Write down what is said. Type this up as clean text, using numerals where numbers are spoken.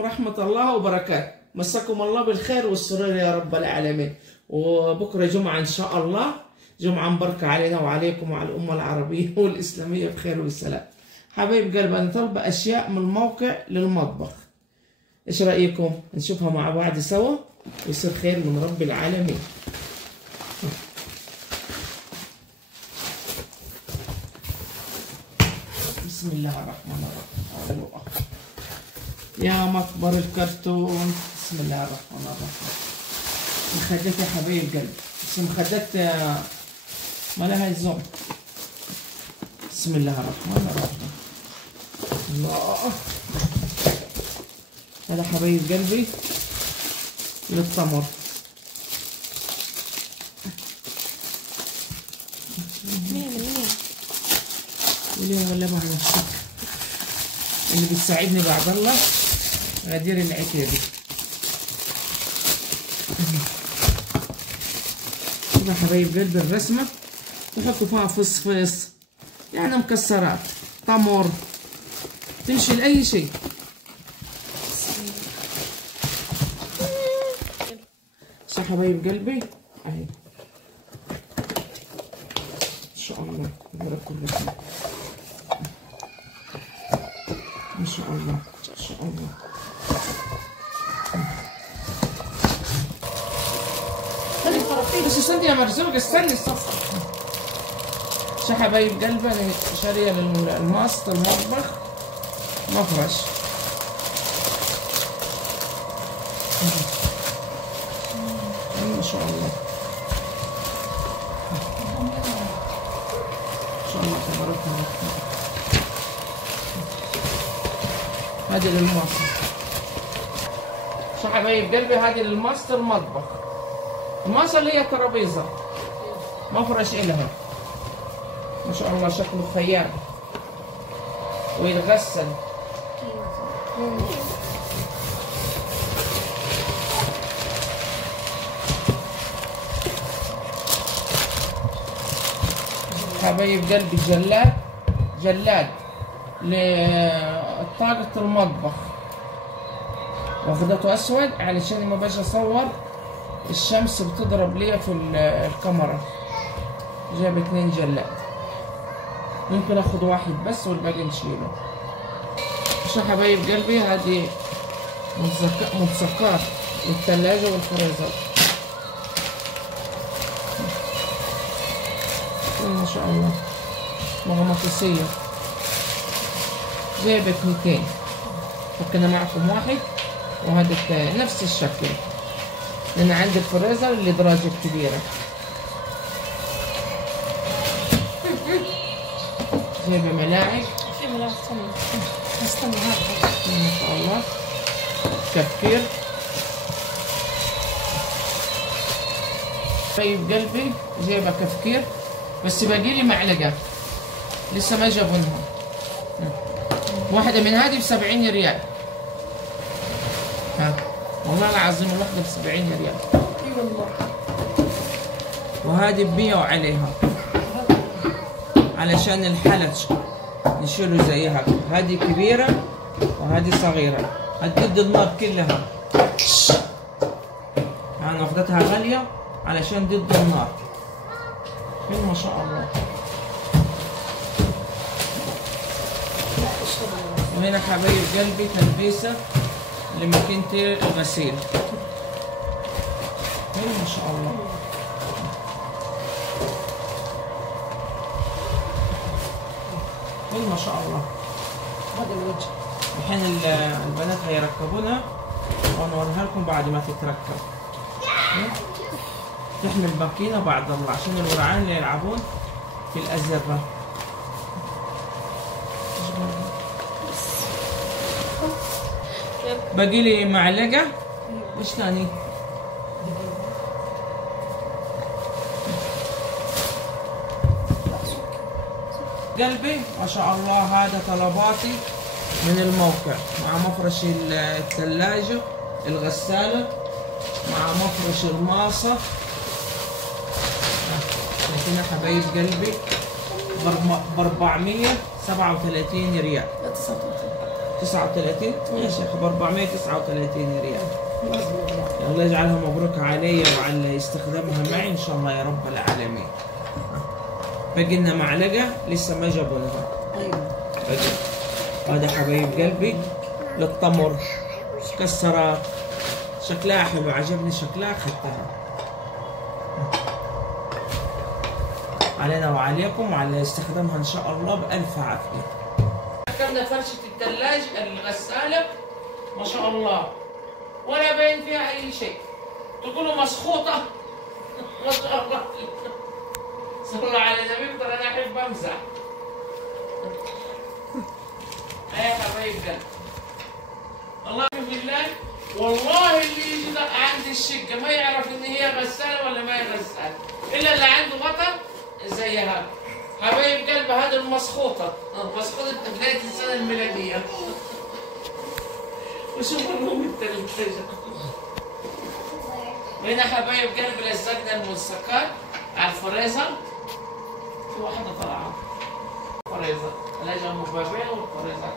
ورحمة الله وبركاته. مساكم الله بالخير والسرور يا رب العالمين. وبكرة جمعة إن شاء الله، جمعة مباركة علينا وعليكم وعلى الأمة العربية والإسلامية بخير وسلام. حبايب قلب، أنا طالبة أشياء من الموقع للمطبخ، إيش رأيكم نشوفها مع بعض سوا ويصير خير من رب العالمين. بسم الله الرحمن الرحيم. يا مكبر الكرتون، بسم الله الرحمن الرحيم. مخدات يا حبايب قلبي، بس مخدات ما لها الزوم. بسم الله الرحمن الرحيم. الله، هذا حبايب قلبي للتمر. مين ولا مع نفسك اللي بتساعدني بعد الله غدير العتيبي. كده حبايب قلبي الرسمة تحطوا فيها فصفص، يعني مكسرات، تمر، تمشي لأي شيء. صح حبايب قلبي اهي ان شاء الله. بارك الله فيك ان شاء الله ان شاء الله. بس استني يا مرزوق، استني الصفحة. شو حبايب قلبي انا شاريه للماست المطبخ مفرش. ما شاء الله ما شاء الله تبارك الله. هذه للماستر. شو حبايب قلبي هذه للماستر مطبخ. الماستر اللي هي ترابيزه مفرش إلها ما شاء الله، شكله خيال ويتغسل. حبايب قلبي جلاد لطاقة المطبخ، واخدته اسود علشان ما باجي اصور الشمس بتضرب ليا في الكاميرا. جايب 2 جلاد، ممكن اخد واحد بس والباقي نشيله. شو حبايب قلبي هذه ملصقات للثلاجة والفريزر. ما شاء الله مغناطيسية، جايبة 200. فكنا معكم واحد وهذا الثاني نفس الشكل، لأن عندي الفريزر اللي دراجة كبيرة. جايبة ملاعق، في ملاعق ثانية. استنى هذا ما شاء الله. كفكير. طيب قلبي جايبة كفكير بس باقيلي معلقة لسه ما جابونها. واحدة من هذه ب70 ريال. ها والله العظيم الواحدة ب70 ريال. اي والله. وهذه ب100 وعليها علشان الحلج نشيله زيها. هذه كبيرة وهذه صغيرة، هتقد النار كلها. أنا واخدتها غالية علشان ضد النار. ما شاء الله. وهنا حبايب قلبي تلبيسة لماكينة الغسيل. ما شاء الله. ما شاء الله. هذا الوجه. الحين البنات هيركبونها ونوريها لكم بعد ما تتركب. تحمل ماكينة بعد الله عشان الورعان اللي يلعبون في الأزرة. باقي لي معلقة. ايش ثاني؟ قلبي ما شاء الله. هذا طلباتي من الموقع، مع مفرش الثلاجة، الغسالة، مع مفرش الماصة. شايفين حبايب قلبي ب 437 ريال. 39 ماشي يا اخي، ب 439 ريال. الله يجعلها مبروك علي وعلى اللي يستخدمها معي ان شاء الله يا رب العالمين. باقي لنا معلقه لسه ما جابوا لها. ايوه هذا حبايب قلبي للتمر، مكسرات، شكلها حلو، عجبني شكلها خدتها. علينا وعليكم وعلى اللي يستخدمها ان شاء الله بألف عافية. ركبنا فرشة الثلاج الغسالة ما شاء الله ولا باين فيها أي شيء، تقولوا مسخوطة ما شاء الله. صلوا على النبي، ترى أنا أحب أمزح. يا حبايب قلبي والله بالله، والله اللي يجي عند الشقة ما يعرف إن هي غسالة ولا ما هي غسالة، إلا اللي عنده غطا زيها. حبايب قلبي هذه المسخوطة، مسخوطة بداية السنة الميلادية. وشوف الروم الثلاجة. وهنا حبايب قلبي لزقنا الملصقات على الفريزر. في واحدة طالعة فريزر، ثلاجة مبابين والفريزر.